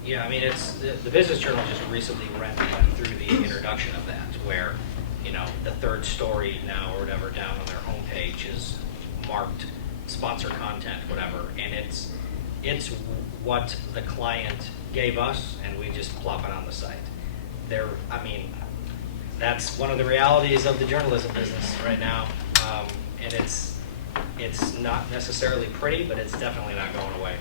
Yeah, I mean, it's the Business Journal just recently went through the introduction of that, where the third story now or whatever down on their homepage is marked sponsor content, whatever, and it's what the client gave us, and we just plop it on the site. That's one of the realities of the journalism business right now, and it's not necessarily pretty, but it's definitely not going away.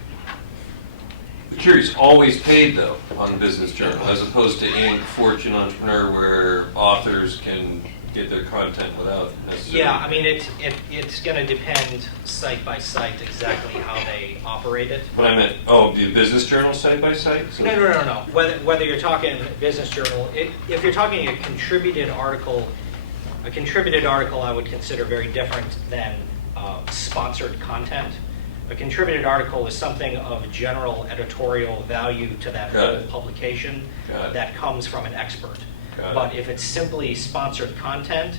The jury's always paid, though, on the Business Journal, as opposed to Inc., Fortune, Entrepreneur, where authors can get their content without necessarily... Yeah, I mean, it's going to depend site by site exactly how they operate it. But I meant, the Business Journal site by site? So No. Whether you're talking Business Journal, if you're talking a contributed article I would consider very different than sponsored content. A contributed article is something of general editorial value to that Got whole it. publication Got it. that comes from an expert. Got it. But if it's simply sponsored content,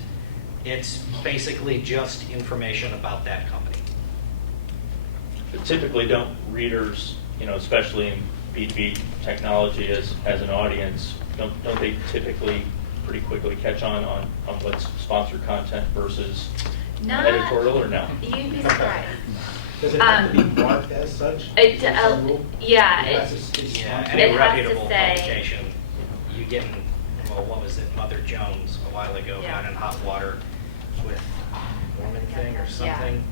it's basically just information about that company. But typically, don't readers, especially in B2B technology as an audience, don't they typically pretty quickly catch on what's sponsored content versus Not- editorial, or no? You'd be surprised. Does it have to be marked as such? It, Some rule? yeah, Unless it, it's Yeah, sponsored? any It has to reputable say- publication, you get in, well, what was it, Mother Jones a while ago, Yeah. got in hot water with woman thing or Yeah. something?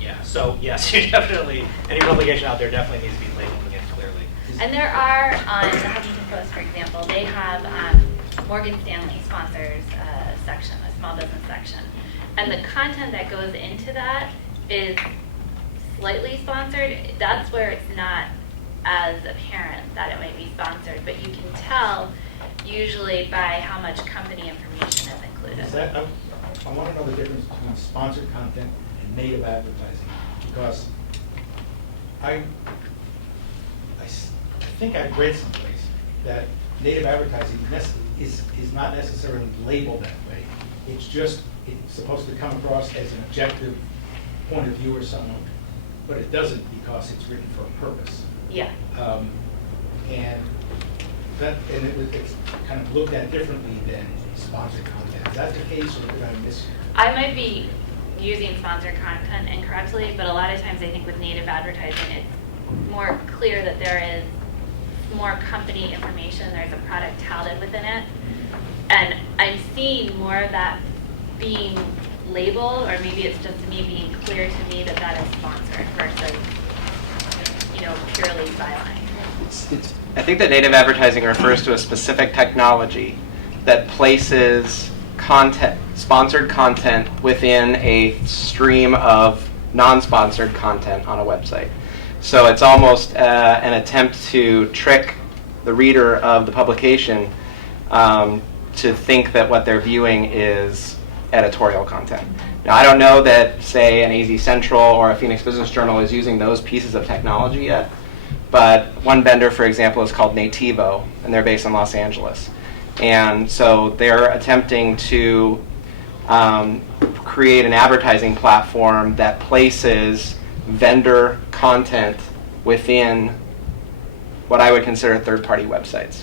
Yeah, so yes, you definitely, any publication out there definitely needs to be labeling it clearly. and there are, on the Huffington Post, for example, they have Morgan Stanley sponsors a section, a small business section. And the content that goes into that is slightly sponsored. That's where it's not as apparent that it might be sponsored, but you can tell usually by how much company information is included. Is that, I want to know the difference between sponsored content and native advertising, because I think I've read someplace that native advertising is not necessarily labeled that way. It's just, it's supposed to come across as an objective point of view or something, but it doesn't because it's written for a purpose. Yeah. And it's kind of looked at differently than sponsored content. Is that the case, or did I miss? I might be using sponsored content incorrectly, but a lot of times I think with native advertising, it's more clear that there is more company information, there's a product touted within it. And I'm seeing more of that being labeled, or maybe it's just me being clear to me that that is sponsored versus, purely byline. I think that native advertising refers to a specific technology that places content, sponsored content, within a stream of non-sponsored content on a website. So it's almost an attempt to trick the reader of the publication to think that what they're viewing is editorial content. Now, I don't know that, say, an AZ Central or a Phoenix Business Journal is using those pieces of technology yet, but one vendor, for example, is called Nativo, and they're based in Los Angeles. And so they're attempting to create an advertising platform that places vendor content within what I would consider third-party websites.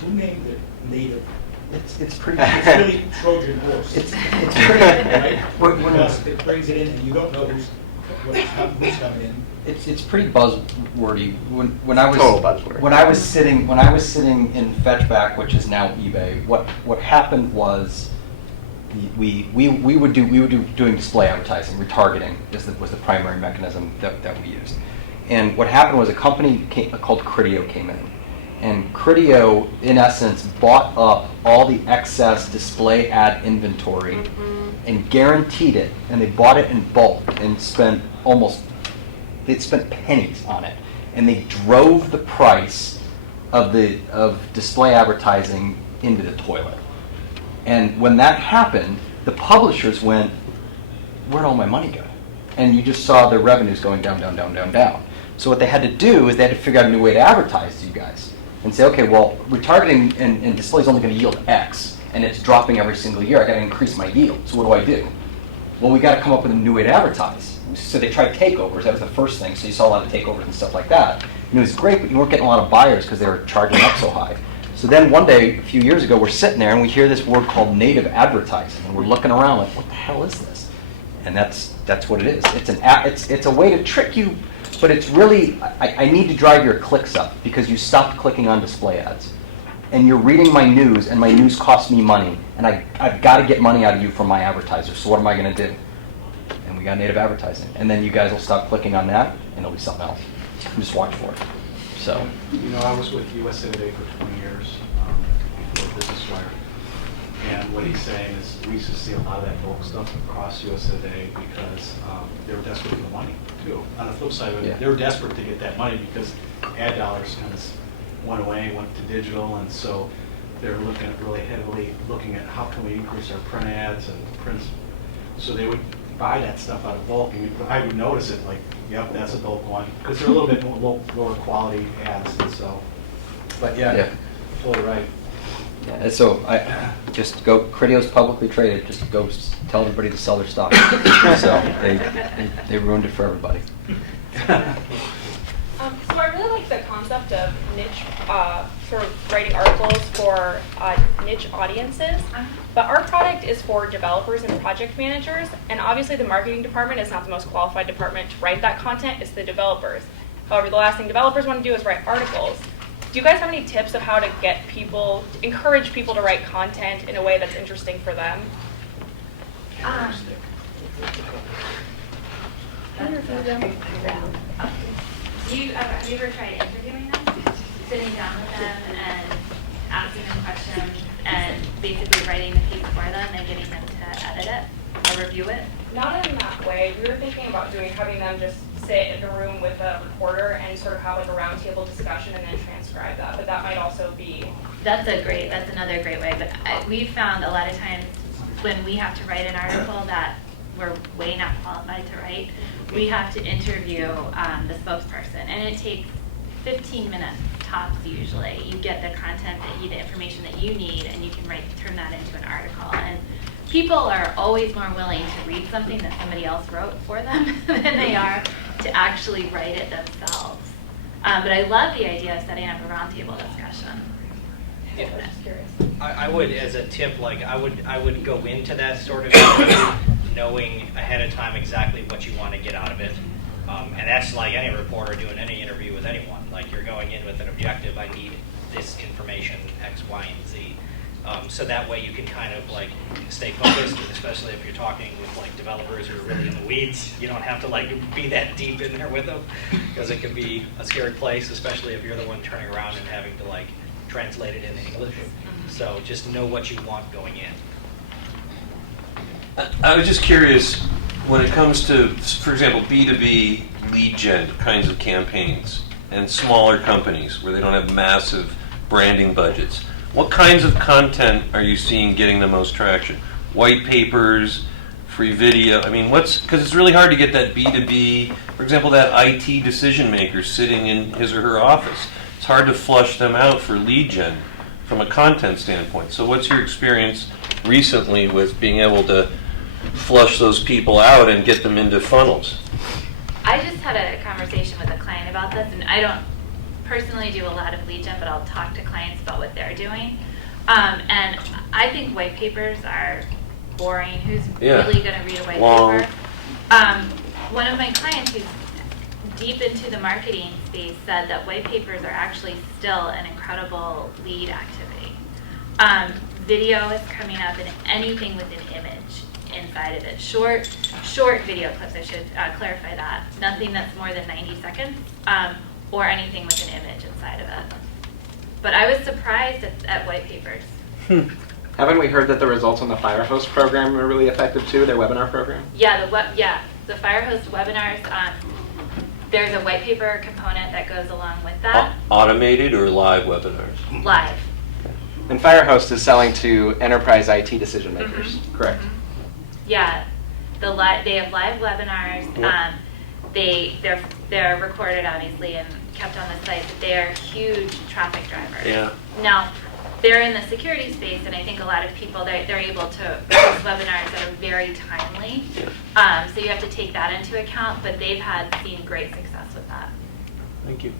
Who named it native? It's pretty. It's really Trojan horse. It's pretty, right? When- Because it brings it in and you don't know who's coming in. It's pretty buzzwordy. When I was Total buzzword. when I was sitting in Fetchback, which is now eBay, what happened was we would do doing display advertising, retargeting was the primary mechanism that we used. And what happened was a company called Criteo came in, and Criteo in essence bought up all the excess display ad inventory and guaranteed it, and they bought it in bulk and spent pennies on it, and they drove the price of display advertising into the toilet. And when that happened, the publishers went, "Where'd all my money go?" And you just saw their revenues going down, down, down, down, down. So what they had to do is they had to figure out a new way to advertise to you guys and say, okay, well, retargeting and display is only going to yield X, and it's dropping every single year. I got to increase my yield. So what do? Well, we got to come up with a new way to advertise. So they tried takeovers. That was the first thing. So you saw a lot of takeovers and stuff like that. And it was great, but you weren't getting a lot of buyers because they were charging up so high. So then one day, a few years ago, we're sitting there and we hear this word called native advertising, and we're looking around like, what the hell is this? And that's what it is. It's a way to trick you, but it's really, I need to drive your clicks up because you stopped clicking on display ads. And you're reading my news, and my news costs me money, and I've got to get money out of you from my advertisers, so what am I going to do? And we got native advertising. And then you guys will stop clicking on that, and it'll be something else. Just watch for it. So. I was with USA Today for 20 years before Business Wire. And what he's saying is we used to see a lot of that bulk stuff across USA Today because they were desperate for the money, too. On the flip side of it, they were desperate to get that money because ad dollars kind of went away, went to digital, and so they're looking at really heavily looking at how can we increase our print ads and prints. So they would buy that stuff out of bulk, and I would notice it like Yep, that's a dope one, because they're a little bit more lower quality ads, and so, but yeah, totally right. Yeah, and so I just go, Critteo's publicly traded, just go tell everybody to sell their stock. So they ruined it for everybody. So I really like the concept of niche, sort of writing articles for niche audiences. But our product is for developers and project managers, and obviously the marketing department is not the most qualified department to write that content, it's the developers. However, the last thing developers want to do is write articles. Do you guys have any tips of how to get people, encourage people to write content in a way that's interesting for them? Have you ever tried interviewing them? Sitting down with them and asking them questions and basically writing the piece for them and getting them to edit it or review it? Not in that way. We were thinking about having them just sit in a room with a reporter and sort of have like a roundtable discussion and then transcribe that. But that might also be. That's another great way. But we've found a lot of times when we have to write an article that we're way not qualified to write, we have to interview the spokesperson, and it takes 15 minutes tops usually. You get the content the information that you need, and you can turn that into an article. And people are always more willing to read something that somebody else wrote for them than they are to actually write it themselves. But I love the idea of setting up a roundtable discussion. Yeah, I'm just curious. I would, as a tip, like I would go into that sort of interview knowing ahead of time exactly what you want to get out of it. And that's like any reporter doing any interview with anyone. Like you're going in with an objective, I need this information, X, Y, and Z. So that way you can kind of like stay focused, especially if you're talking with like developers who are really in the weeds. You don't have to like be that deep in there with them, because it can be a scary place, especially if you're the one turning around and having to like translate it into English. So just know what you want going in. I was just curious, when it comes to, for example, B2B lead gen kinds of campaigns and smaller companies where they don't have massive branding budgets, what kinds of content are you seeing getting the most traction? White papers, free video? I mean, because it's really hard to get that B2B, for example, that IT decision maker sitting in his or her office. It's hard to flush them out for lead gen from a content standpoint. So what's your experience recently with being able to flush those people out and get them into funnels? I just had a conversation with a client about this, and I don't personally do a lot of lead gen, but I'll talk to clients about what they're doing. And I think white papers are boring. Who's really going to read a white paper? One of my clients who's deep into the marketing space said that white papers are actually still an incredible lead activity. Video is coming up in anything with an image inside of it. Short video clips, I should clarify that. Nothing that's more than 90 seconds or anything with an image inside of it. But I was surprised at white papers. Haven't we heard that the results on the Firehost program are really effective too, their webinar program? Yeah, the Firehost webinars, there's a white paper component that goes along with that. Automated or live webinars? Live. And Firehost is selling to enterprise IT decision makers, correct? Yeah, they have live webinars. They're recorded obviously and kept on the site, but they are huge traffic drivers. Yeah. Now, they're in the security space, and I think a lot of people they're able to host webinars that are very timely. So you have to take that into account, but they've seen great success with that. Thank you.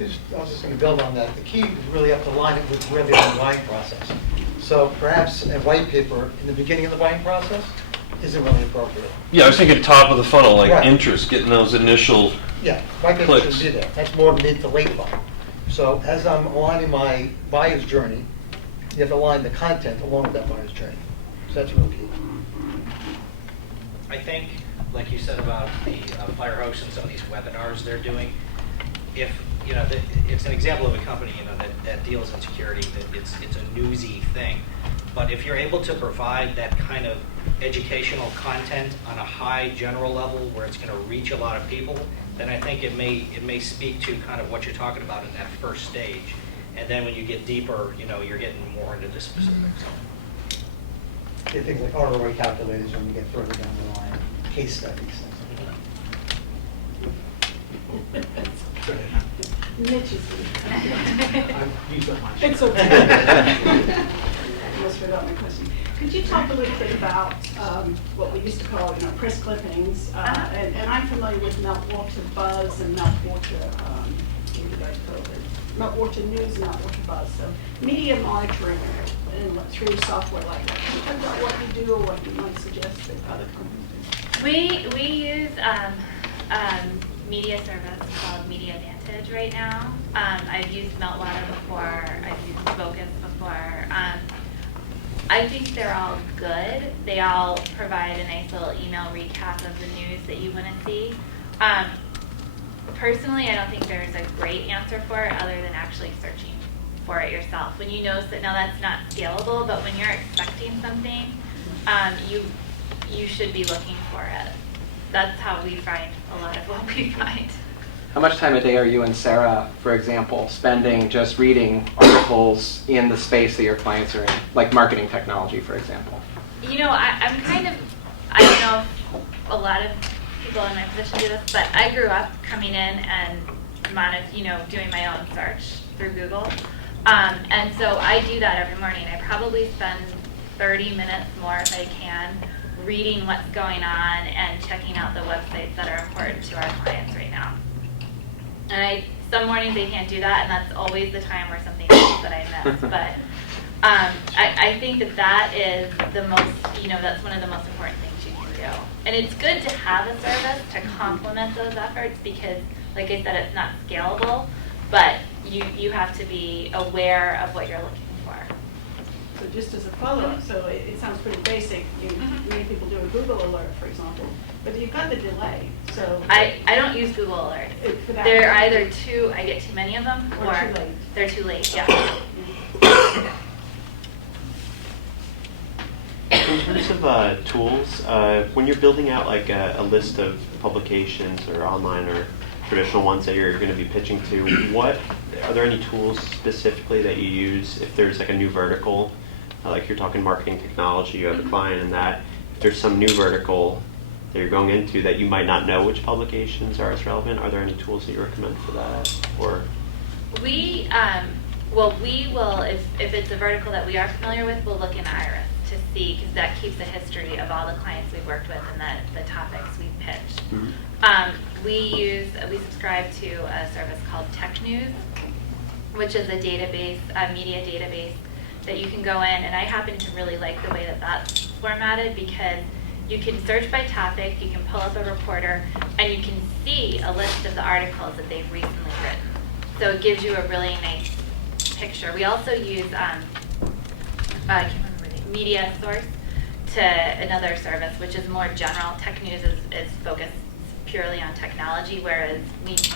I was just going to build on that. The key is really have to line it with where they're in the buying process. So perhaps a white paper in the beginning of the buying process isn't really appropriate. Yeah, I was thinking top of the funnel, like Right. interest, getting those initial Yeah, white paper clicks. shouldn't be there. That's more mid to late funnel. So as I'm aligning my buyer's journey, you have to align the content along with that buyer's journey. So that's real key. I think, like you said about the Firehouse and some of these webinars they're doing, if it's an example of a company that deals in security, that it's a newsy thing. But if you're able to provide that kind of educational content on a high general level where it's going to reach a lot of people, then I think it may speak to kind of what you're talking about in that first stage. And then when you get deeper, you're getting more into the specifics. Things like ROI calculators when you get further down the line, case studies, things like that. Mitch is. I've used up my. It's okay. I almost forgot my question. Could you talk a little bit about what we used to call, press clippings? And I'm familiar with Meltwater Buzz and Meltwater, what do guys call it? Meltwater News, Meltwater Buzz. So media monitoring and through software like that. Can you talk about what you do or what you might suggest that other companies do? We use media service called Media Advantage right now. I've used Meltwater before. I've used Focus before. I think they're all good. They all provide a nice little email recap of the news that you want to see. Personally, I don't think there's a great answer for it other than actually searching for it yourself. When you notice that now that's not scalable, but when you're expecting something, you should be looking for it. That's how we find a lot of what we find. How much time a day are you and Sarah, for example, spending just reading articles in the space that your clients are in, like marketing technology, for example? I'm kind of, I don't know if a lot of people in my position do this, but I grew up coming in and doing my own search through Google. And so I do that every morning. I probably spend 30 minutes more if I can reading what's going on and checking out the websites that are important to our clients right now. And some mornings I can't do that, and that's always the time where something happens that I miss. But I think that is the most, that's one of the most important things you can do. And it's good to have a service to complement those efforts because, like I said, it's not scalable, but you have to be aware of what you're looking for. So just as a follow-up, so it sounds pretty basic. Many people do a Google alert, for example, but you've got the delay. So I don't use Google Alerts. They're either I get too many of them, or too late. They're too late. Yeah. In terms of tools, when you're building out like a list of publications or online or traditional ones that you're going to be pitching to, are there any tools specifically that you use if there's like a new vertical, like you're talking marketing technology, you have a client in that, if there's some new vertical that you're going into that you might not know which publications are as relevant, are there any tools that you recommend for that? Or We will, if it's a vertical that we are familiar with, we'll look in Iris to see, because that keeps a history of all the clients we've worked with and the topics we've pitched. We subscribe to a service called Tech News, which is a database, a media database that you can go in, and I happen to really like the way that that's formatted because you can search by topic, you can pull up a reporter, and you can see a list of the articles that they've recently written. So it gives you a really nice picture. We also use Media Source to another service, which is more general. Tech News is focused purely on technology, whereas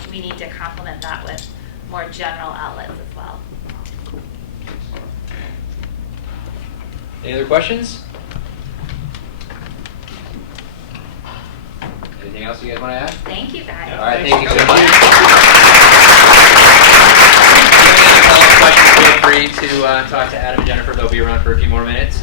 we need to complement that with more general outlets as well. Any other questions? Anything else you guys want to add? Thank you, guys. All right, thank you so much. If you have any follow-up questions, feel free to talk to Adam and Jennifer. They'll be around for a few more minutes.